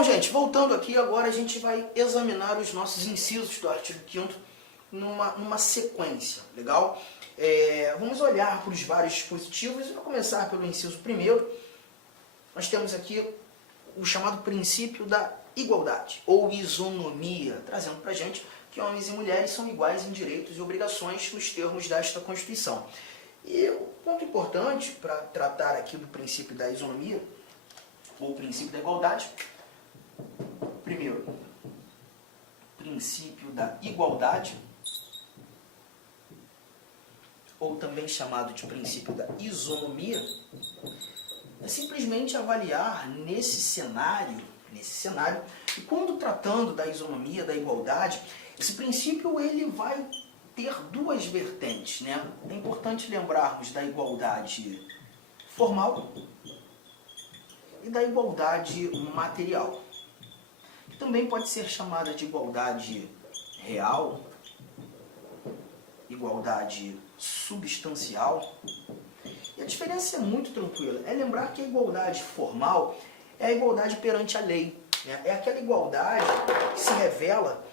Bom, gente, voltando aqui, agora a gente vai examinar os nossos incisos do artigo 5º numa sequência, legal? Vamos olhar para os vários dispositivos e vou começar pelo inciso 1º. Nós temos aqui o chamado princípio da igualdade, ou isonomia, trazendo para a gente que homens e mulheres são iguais em direitos e obrigações nos termos desta Constituição. E o ponto importante para tratar aqui do princípio da isonomia, ou princípio da igualdade, primeiro, princípio da igualdade, ou também chamado de princípio da isonomia, é simplesmente avaliar nesse cenário, e quando tratando da isonomia, da igualdade, esse princípio ele vai ter duas vertentes, né? É importante lembrarmos da igualdade formal e da igualdade material, que também pode ser chamada de igualdade real, igualdade substancial. E a diferença é muito tranquila. É lembrar que a igualdade formal é a igualdade perante a lei, né? É aquela igualdade que se revela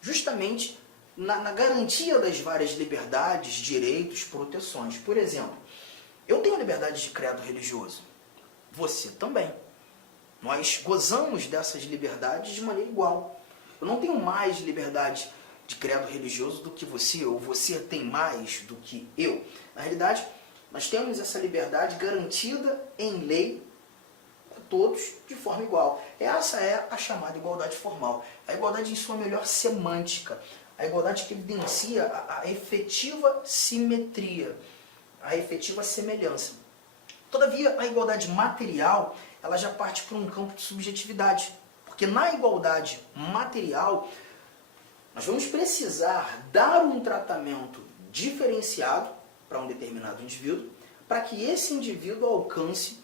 justamente na garantia das várias liberdades, direitos, proteções. Por exemplo, eu tenho a liberdade de credo religioso. Você também. Nós gozamos dessas liberdades de maneira igual. Eu não tenho mais liberdade de credo religioso do que você, ou você tem mais do que eu. Na realidade, nós temos essa liberdade garantida em lei a todos de forma igual. Essa é a chamada igualdade formal. A igualdade em sua melhor semântica. A igualdade que evidencia a efetiva simetria, a efetiva semelhança. Todavia, a igualdade material, ela já parte para um campo de subjetividade. Porque na igualdade material, nós vamos precisar dar um tratamento diferenciado para um determinado indivíduo, para que esse indivíduo alcance,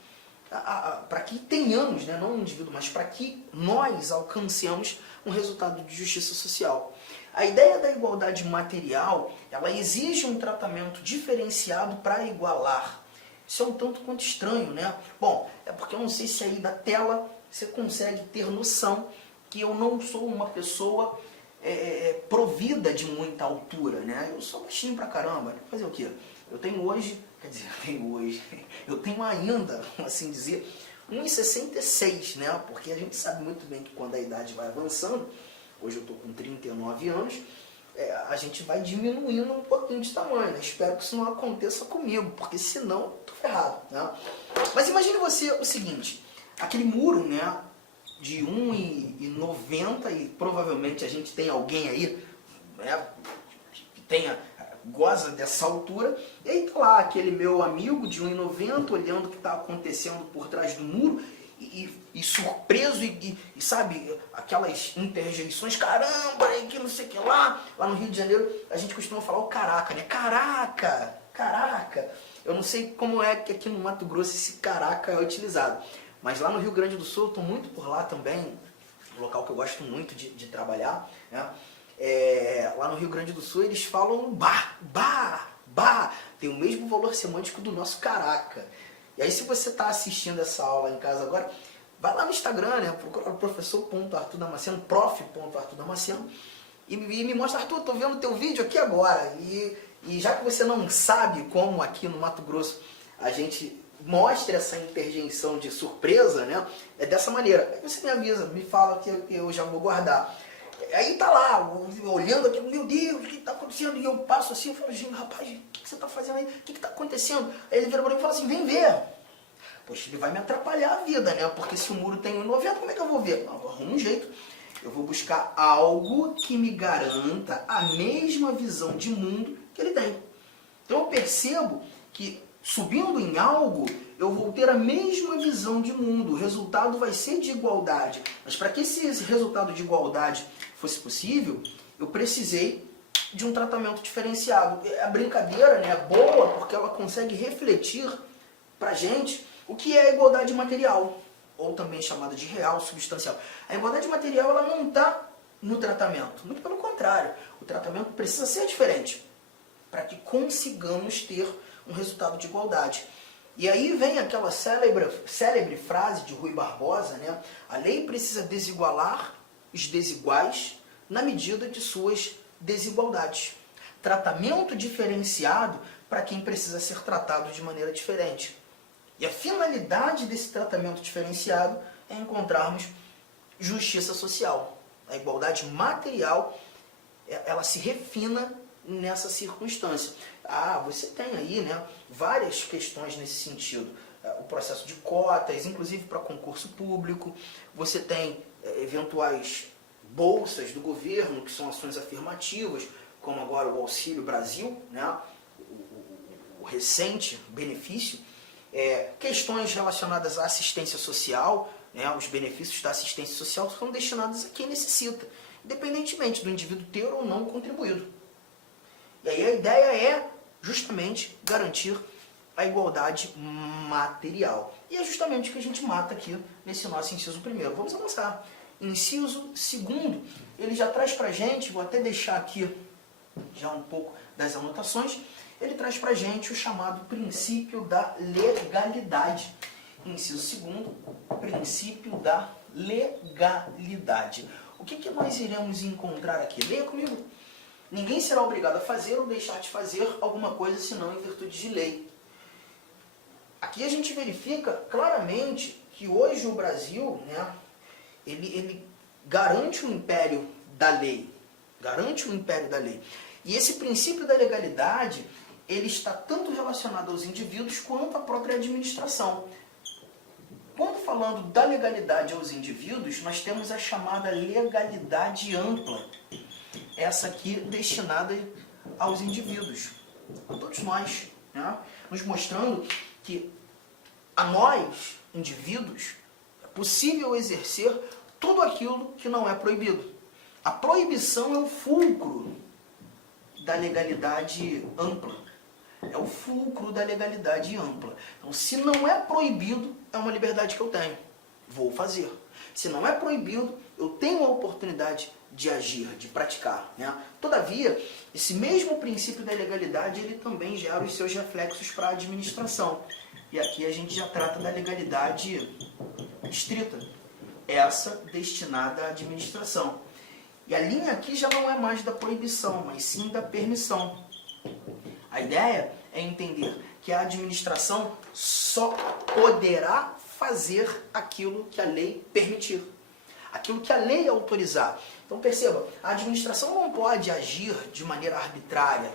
para que tenhamos, né, não um indivíduo, mas para que nós alcancemos um resultado de justiça social. A ideia da igualdade material, ela exige um tratamento diferenciado para igualar. Isso é um tanto quanto estranho, né? Bom, é porque eu não sei se aí da tela você consegue ter noção que eu não sou uma pessoa provida de muita altura, né? Eu sou baixinho pra caramba. Fazer o quê? Eu tenho hoje, eu tenho ainda, assim dizer, 1,66, né? Porque a gente sabe muito bem que quando a idade vai avançando, hoje eu estou com 39 anos, a gente vai diminuindo um pouquinho de tamanho, né? Espero que isso não aconteça comigo, porque senão eu tô ferrado, né? Mas imagine você o seguinte, aquele muro, né, de 1,90 e provavelmente a gente tem alguém aí, né, que goza dessa altura, e aí tá lá aquele meu amigo de 1,90 olhando o que está acontecendo por trás do muro, e surpreso, e sabe, aquelas interjeições, caramba, que não sei o que lá no Rio de Janeiro, a gente costuma falar o caraca, né? Caraca. Eu não sei como é que aqui no Mato Grosso esse caraca é utilizado, mas lá no Rio Grande do Sul, eu estou muito por lá também, um local que eu gosto muito de trabalhar, né? Lá no Rio Grande do Sul eles falam bah, tem o mesmo valor semântico do nosso caraca. E aí, se você está assistindo essa aula em casa agora, vai lá no Instagram, né? Procura o professor.arturdamasceno, prof.arturdamasceno, e me mostra, Arthur, estou vendo o teu vídeo aqui agora. E já que você não sabe como aqui no Mato Grosso a gente mostra essa interjeição de surpresa, né? É dessa maneira. Aí você me avisa, me fala que eu já vou guardar. Aí tá lá, olhando aqui, meu Deus, o que está acontecendo? E eu passo assim, eu falo, gente, rapaz, o que você está fazendo aí? O que está acontecendo? Aí ele vira para mim e fala assim, vem ver. Poxa, ele vai me atrapalhar a vida, né? Porque se o muro tem 1,90, como é que eu vou ver? Não, eu arrumo um jeito. Eu vou buscar algo que me garanta a mesma visão de mundo que ele tem. Então eu percebo que subindo em algo, eu vou ter a mesma visão de mundo. O resultado vai ser de igualdade. Mas para que esse resultado de igualdade fosse possível, eu precisei de um tratamento diferenciado. A brincadeira, né, é boa porque ela consegue refletir para a gente o que é a igualdade material, ou também chamada de real, substancial. A igualdade material ela não está no tratamento, muito pelo contrário. O tratamento precisa ser diferente para que consigamos ter um resultado de igualdade. E aí vem aquela célebre frase de Rui Barbosa, né? A lei precisa desigualar os desiguais na medida de suas desigualdades. Tratamento diferenciado para quem precisa ser tratado de maneira diferente. E a finalidade desse tratamento diferenciado é encontrarmos justiça social. A igualdade material, ela se refina nessa circunstância. Você tem aí, né, várias questões nesse sentido. O processo de cotas, inclusive para concurso público. Você tem eventuais bolsas do governo, que são ações afirmativas, como agora o Auxílio Brasil, né, o recente benefício. Questões relacionadas à assistência social, né, os benefícios da assistência social são destinados a quem necessita, independentemente do indivíduo ter ou não contribuído. E aí a ideia é justamente garantir a igualdade material. E é justamente o que a gente mata aqui nesse nosso inciso primeiro. Vamos avançar. Inciso segundo, ele já traz pra gente, vou até deixar aqui já um pouco das anotações, ele traz pra gente o chamado princípio da legalidade. Inciso segundo, princípio da legalidade. O que nós iremos encontrar aqui? Leia comigo. Ninguém será obrigado a fazer ou deixar de fazer alguma coisa senão em virtude de lei. Aqui a gente verifica claramente que hoje o Brasil, né, ele garante o império da lei. Garante o império da lei. E esse princípio da legalidade, ele está tanto relacionado aos indivíduos quanto à própria administração. Quando falando da legalidade aos indivíduos, nós temos a chamada legalidade ampla. Essa aqui destinada aos indivíduos, a todos nós, né? Nos mostrando que a nós, indivíduos, é possível exercer tudo aquilo que não é proibido. A proibição é o fulcro da legalidade ampla. É o fulcro da legalidade ampla. Então, se não é proibido, é uma liberdade que eu tenho. Vou fazer. Se não é proibido, eu tenho a oportunidade de agir, de praticar, né? Todavia, esse mesmo princípio da legalidade, ele também gera os seus reflexos para a administração. E aqui a gente já trata da legalidade estrita, essa destinada à administração. E a linha aqui já não é mais da proibição, mas sim da permissão. A ideia é entender que a administração só poderá fazer aquilo que a lei permitir, aquilo que a lei autorizar. Então perceba, a administração não pode agir de maneira arbitrária,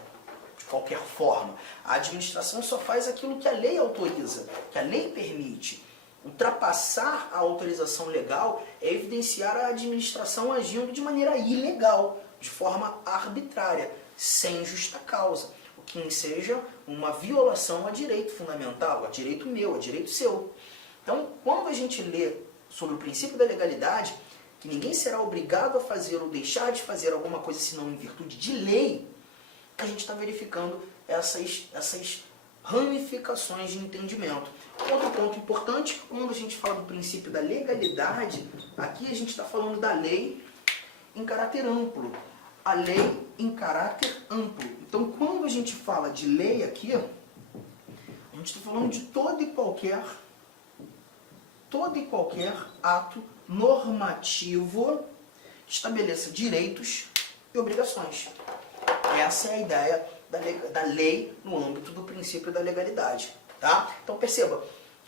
de qualquer forma. A administração só faz aquilo que a lei autoriza, que a lei permite. Ultrapassar a autorização legal é evidenciar a administração agindo de maneira ilegal, de forma arbitrária, sem justa causa, o que enseja uma violação a direito fundamental, a direito meu, a direito seu. Então, quando a gente lê sobre o princípio da legalidade, que ninguém será obrigado a fazer ou deixar de fazer alguma coisa senão em virtude de lei, a gente está verificando essas ramificações de entendimento. Outro ponto importante, quando a gente fala do princípio da legalidade, aqui a gente está falando da lei em caráter amplo. A lei em caráter amplo. Então, quando a gente fala de lei aqui, a gente está falando de todo e qualquer ato normativo que estabeleça direitos e obrigações. Essa é a ideia da lei no âmbito do princípio da legalidade. Tá? Então perceba,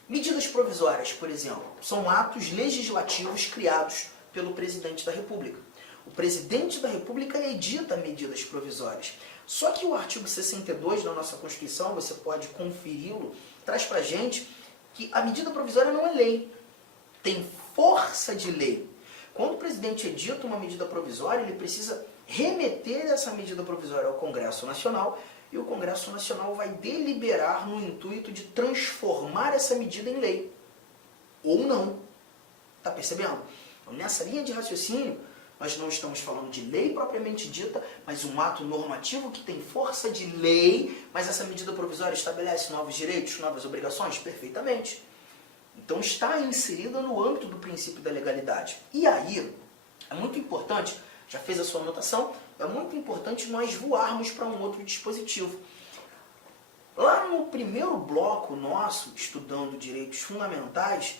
medidas provisórias, por exemplo, são atos legislativos criados pelo presidente da República. O presidente da República edita medidas provisórias. Só que o artigo 62 da nossa Constituição, você pode conferi-lo, traz pra gente que a medida provisória não é lei, tem força de lei. Quando o presidente edita uma medida provisória, ele precisa remeter essa medida provisória ao Congresso Nacional e o Congresso Nacional vai deliberar no intuito de transformar essa medida em lei. Ou não. Está percebendo? Então, nessa linha de raciocínio, nós não estamos falando de lei propriamente dita, mas um ato normativo que tem força de lei, mas essa medida provisória estabelece novos direitos, novas obrigações? Perfeitamente. Então está inserida no âmbito do princípio da legalidade. E aí, é muito importante, já fez a sua anotação, é muito importante nós voarmos para um outro dispositivo. Lá no primeiro bloco nosso, estudando direitos fundamentais,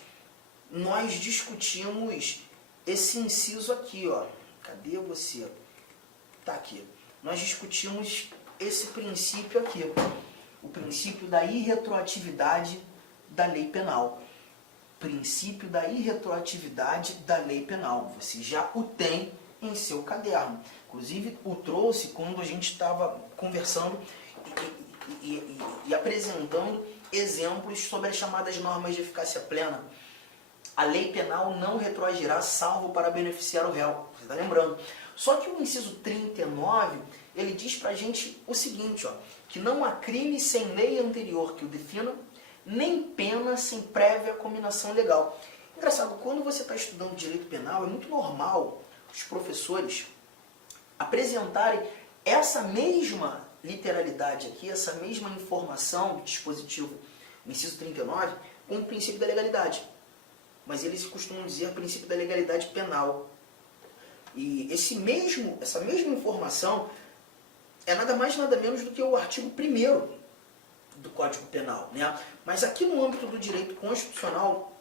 nós discutimos esse inciso aqui, ó. Cadê você? Tá aqui. Nós discutimos esse princípio aqui, o princípio da irretroatividade da lei penal. Princípio da irretroatividade da lei penal. Você já o tem em seu caderno. Inclusive, o trouxe quando a gente estava conversando e apresentando exemplos sobre as chamadas normas de eficácia plena. A lei penal não retroagirá salvo para beneficiar o réu. Você está lembrando? Só que o inciso 39, ele diz para a gente o seguinte, ó, que não há crime sem lei anterior que o defina, nem pena sem prévia cominação legal. Engraçado, quando você está estudando direito penal, é muito normal os professores apresentarem essa mesma literalidade aqui, essa mesma informação do dispositivo, no inciso 39, com o princípio da legalidade. Mas eles costumam dizer princípio da legalidade penal. E essa mesma informação é nada mais nada menos do que o artigo 1º do Código Penal, né? Mas aqui no âmbito do direito constitucional,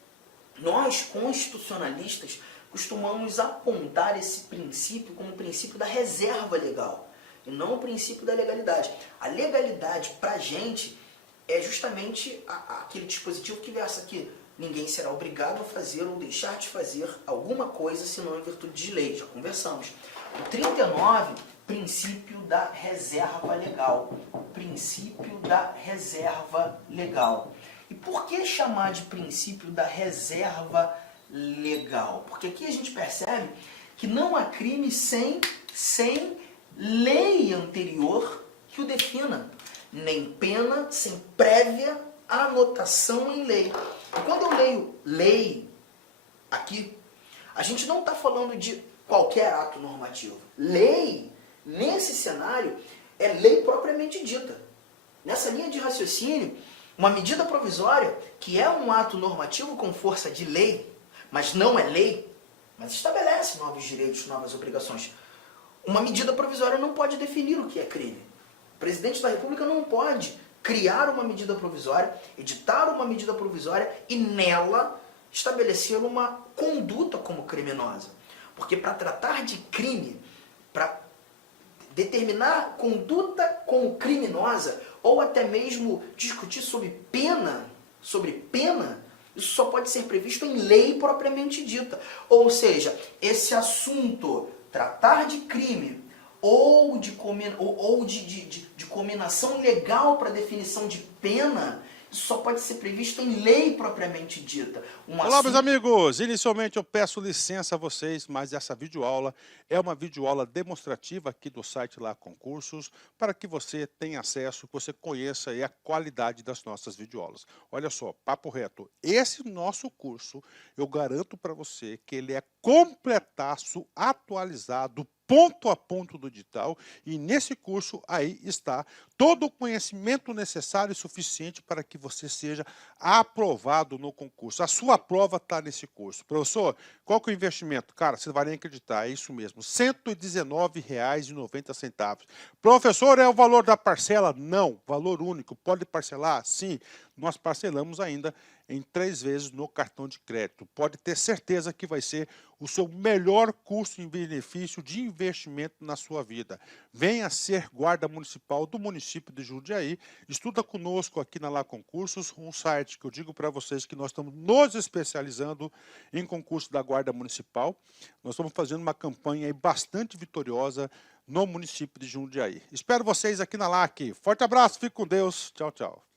nós constitucionalistas costumamos apontar esse princípio como o princípio da reserva legal e não o princípio da legalidade. A legalidade para a gente é justamente aquele dispositivo que versa aqui: ninguém será obrigado a fazer ou deixar de fazer alguma coisa senão em virtude de lei. Já conversamos. O 39, princípio da reserva legal. Princípio da reserva legal. E por que chamar de princípio da reserva legal? Porque aqui a gente percebe que não há crime sem lei anterior que o defina, nem pena sem prévia anotação em lei. E quando eu leio lei aqui, a gente não está falando de qualquer ato normativo. Lei, nesse cenário, é lei propriamente dita. Nessa linha de raciocínio, uma medida provisória, que é um ato normativo com força de lei, mas não é lei, mas estabelece novos direitos, novas obrigações. Uma medida provisória não pode definir o que é crime. O presidente da República não pode criar uma medida provisória, editar uma medida provisória e nela estabelecer uma conduta como criminosa. Porque para tratar de crime, para determinar conduta como criminosa, ou até mesmo discutir sobre pena, isso só pode ser previsto em lei propriamente dita. Ou seja, esse assunto, tratar de crime, ou de cominação legal para definição de pena, isso só pode ser previsto em lei propriamente dita. Olá, meus amigos! Inicialmente eu peço licença a vocês, mas essa videoaula é uma videoaula demonstrativa aqui do site Lá Concursos, para que você tenha acesso, que você conheça a qualidade das nossas videoaulas. Olha só, papo reto, esse nosso curso, eu garanto para você que ele é completaço, atualizado, ponto a ponto do digital, e nesse curso aí está todo o conhecimento necessário e suficiente para que você seja aprovado no concurso. A sua prova está nesse curso. Professor, qual que é o investimento? Cara, você vai nem acreditar, é isso mesmo, R$ 119,90. Professor, é o valor da parcela? Não, valor único. Pode parcelar? Sim, nós parcelamos ainda em 3 vezes no cartão de crédito. Pode ter certeza que vai ser o seu melhor custo em benefício de investimento na sua vida. Venha ser guarda municipal do município de Jundiaí. Estuda conosco aqui na Lá Concursos, um site que eu digo para vocês que nós estamos nos especializando em concurso da guarda municipal. Nós estamos fazendo uma campanha aí bastante vitoriosa no município de Jundiaí. Espero vocês aqui na LAC. Forte abraço, fique com Deus. Tchau, tchau.